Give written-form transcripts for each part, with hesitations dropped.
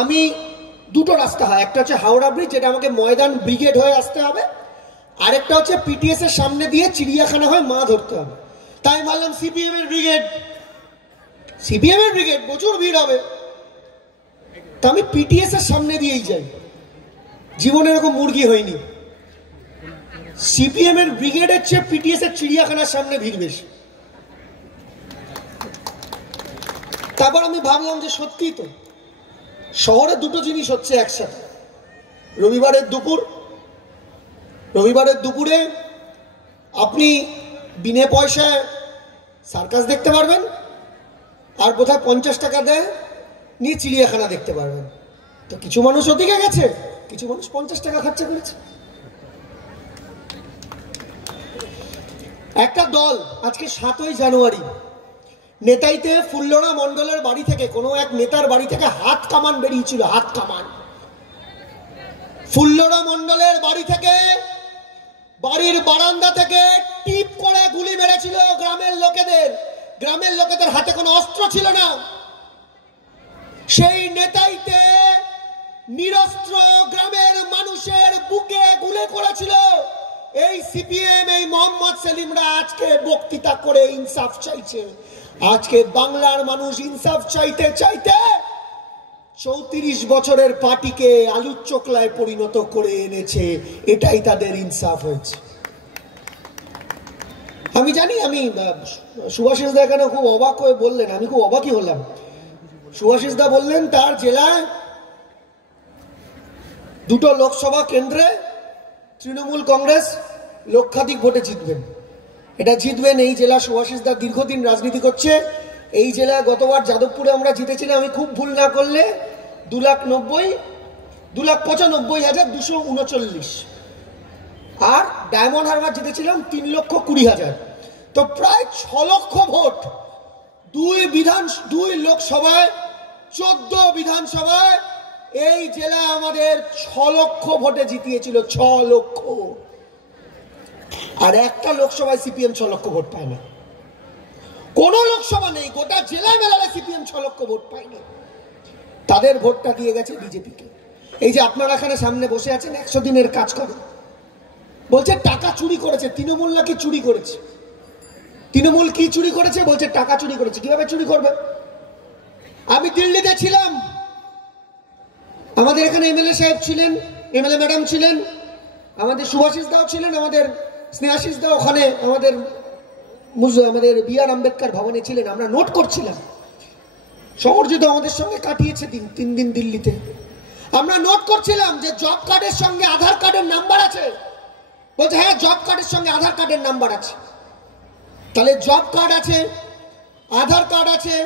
আমি দুটো রাস্তা হয়, একটা হচ্ছে হাওড়া ব্রিজ, যেটা আমাকে ময়দান ব্রিগেড হয়ে আসতে হবে, আরেকটা হচ্ছে পিটিএস এর সামনে দিয়ে চিড়িয়াখানা হয়ে মা ধরতে হবে। তাই ভাবলাম সিপিএম এর ব্রিগেড, প্রচুর ভিড় হবে, তা আমি পিটিএস এর সামনে দিয়েই যাই। জীবনে এরকম মুরগি হয়নি। সিপিএম এর ব্রিগেডের চেয়ে পিটিএস এর চিড়িয়াখানার সামনে ভিড় বেশি। তারপর আমি ভাবলাম যে সত্যি তো, শহরে দুটো জিনিস হচ্ছে একসাথে। রবিবারের দুপুরে আপনি বিনে পয়সায় সার্কাস দেখতে পারবেন, আর কোথায় 50 টাকা দেয় নিয়ে চিড়িয়াখানা দেখতে পারবেন। তো কিছু মানুষ ওদিকে গেছে, কিছু মানুষ 50 টাকা খরচা করেছে। একটা দল আজকে 7ই জানুয়ারি নেতাইতে ফুল্লরা মণ্ডলের বাড়ি থেকে, কোনো এক নেতার বাড়ি থেকে হাত কামান বেরিয়েছিল, হাত কামান। ফুল্লরা মণ্ডলের বাড়ি থেকে, বাড়ির বারান্দা থেকে টিপ করে গুলি মেরেছিল গ্রামের লোকেদের হাতে কোনো অস্ত্র ছিল না। সেই নেতাইতে নিরস্ত্র গ্রামের মানুষের বুকে গুলি করেছিল এই সিপিএম, এই মোহাম্মদ সেলিমরা। আজকে বক্তৃতা করে ইনসাফ চাইছে। আজকে বাংলার মানুষ ইনসাফ চাইতে চাইতে 34 বছরের পার্টিকে আলুর চোকলায় পরিণত করে এনেছে। এটাই তাদের ইনসাফ হয়েছে। আমি জানি, আমি সুভাষিস দা এখানে খুব অবাক হয়ে বললেন, আমি খুব অবাকই হলাম। সুভাষিস দা বললেন তার জেলায় 2টো লোকসভা কেন্দ্রে তৃণমূল কংগ্রেস লক্ষাধিক ভোটে জিতবেন। এটা জিতবেন এই জেলা। সুভাষিস দা দীর্ঘদিন রাজনীতি করছে। এই জেলায় গতবার যাদবপুরে আমরা জিতেছিলাম, আমি খুব ভুল না করলে 2,95,239, আর ডায়মন্ড হারবার জিতেছিলাম 3,20,000। তো প্রায় 6 লক্ষ ভোট। 2 লোকসভায়, 14 বিধানসভায় এই জেলা আমাদের 6 লক্ষ ভোটে জিতিয়েছিল। 6 লক্ষ। আর একটা লোকসভায় সিপিএম 6 লক্ষ ভোট পায় না। কোন লোকসভা নেই গোটা জেলা মেলালে সিপিএম 6 লক্ষ ভোট পায়নি। তাদের ভোটটা দিয়ে গেছে বিজেপিকে। এই যে আপনারা এখানে সামনে বসে আছেন, 100 দিনের কাজ করে বলছে টাকা চুরি করেছে। তৃণমূল নাকি চুরি করেছে। তৃণমূল কি চুরি করেছে? বলছে টাকা চুরি করেছে। কিভাবে চুরি করবে? আমি দিল্লিতে ছিলাম, আমাদের এখানে এমএলএ সাহেব ছিলেন, এমএলএ ম্যাডাম ছিলেন, আমাদের সুভাষিস দাও ছিলেন, আমাদের স্নেহাশিস দাও ওখানে আমাদের বি.আর. আম্বেদকর ভবনে ছিলেন। আমরা নোট করছিলাম। সমরজিৎ আমাদের সঙ্গে কাটিয়েছে 3 দিন দিল্লিতে। আমরা নোট করছিলাম যে জব কার্ডের সঙ্গে আধার কার্ডের নাম্বার আছে। বলছে হ্যাঁ, জব কার্ডের সঙ্গে আধার কার্ডের নাম্বার আছে। তাহলে জব কার্ড আছে, আধার কার্ড আছে,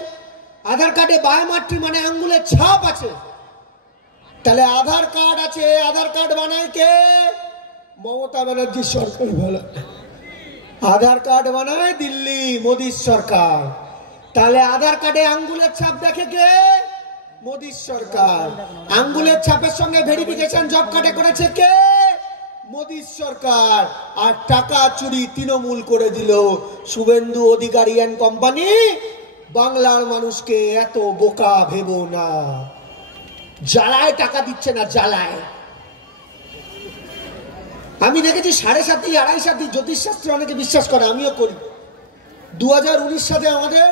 আধার কার্ডে বায়োমেট্রিক মানে আঙ্গুলের ছাপ আছে। তাহলে আধার কার্ড আছে, আধার কার্ড বানায় কে? মমতা ব্যানার্জির সরকার। ভালো, আধার কার্ড বানায় দিল্লি মোদির সরকার। তাহলে আধার কার্ডে আঙ্গুলের ছাপ দেখে কে? মোদির সরকার। আঙ্গুলের ছাপের সঙ্গে ভেরিফিকেশন জব কার্ডে করেছে কে? মোদির সরকার। আর টাকা চুরি তৃণমূল করে দিল শুভেন্দু অধিকারী এন্ড কোম্পানি। বাংলার মানুষকে এত বোকা ভেবো না। জ্বালায় টাকা দিচ্ছে না, জ্বালায়। আমি দেখেছি 7.5 2.5 জ্যোতিষশাস্ত্রে অনেকে বিশ্বাস করে, আমিও করি। 2019 সালে আমাদের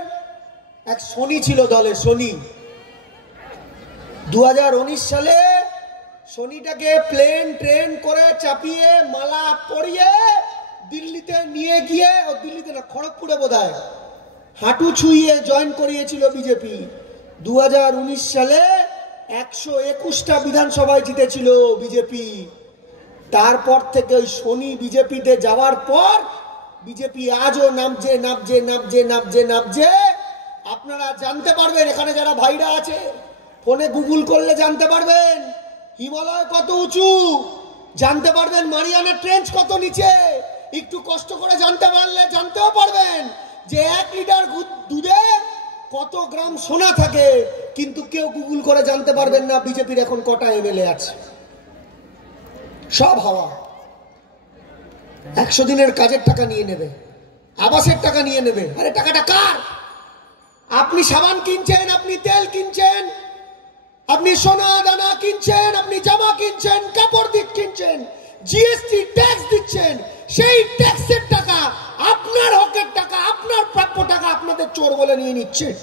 এক শনি ছিল দলে, শনি। 2019 সালে শনিটাকে প্লেন ট্রেন করে চাপিয়ে মালা পরিয়ে দিল্লিতে নিয়ে গিয়ে, ও দিল্লিতে না খড়গপুরে বোধহয়, হাঁটু ছুঁয়ে জয়েন করিয়েছিল বিজেপি। 2019 সালে 121টা বিধানসভায় জিতেছিল বিজেপি। তারপর থেকে ওই শনি বিজেপিতে যাওয়ার পর বিজেপি আজও নামছে নামছে নামছে নামছে নামছে। আপনারা জানতে পারবেন, এখানে যারা ভাইরা আছে ফোনে গুগল করলে জানতে পারবেন হিমালয় কত উঁচু, জানতে পারবেন মারিয়ানা ট্রেঞ্চ কত নিচে। একটু কষ্ট করে জানতে পারলে জানতেও পারবেন যে 1 লিটার দুধে কত গ্রাম সোনা থাকে। কিন্তু কেউ গুগল করে জানতে পারবেন না বিজেপির এখন কটা এমএলএ আছে। সব হাওয়া। 100 দিনের কাজের টাকা নিয়ে নেবে, আবাসের টাকা নিয়ে নেবে। আরে টাকাটা কার? আপনি সাবান কিনছেন, আপনি তেল কিনছেন, আপনি সোনা দানা কিনছেন, আপনি জামা কিনছেন, কাপড় কিনছেন, জিএসটি ট্যাক্স দিচ্ছেন, সেই ট্যাক্সের টাকা, আপনার হকের টাকা, আপনার প্রাপ্য টাকা আপনাদের চোর বলে নিয়ে নিচ্ছেন।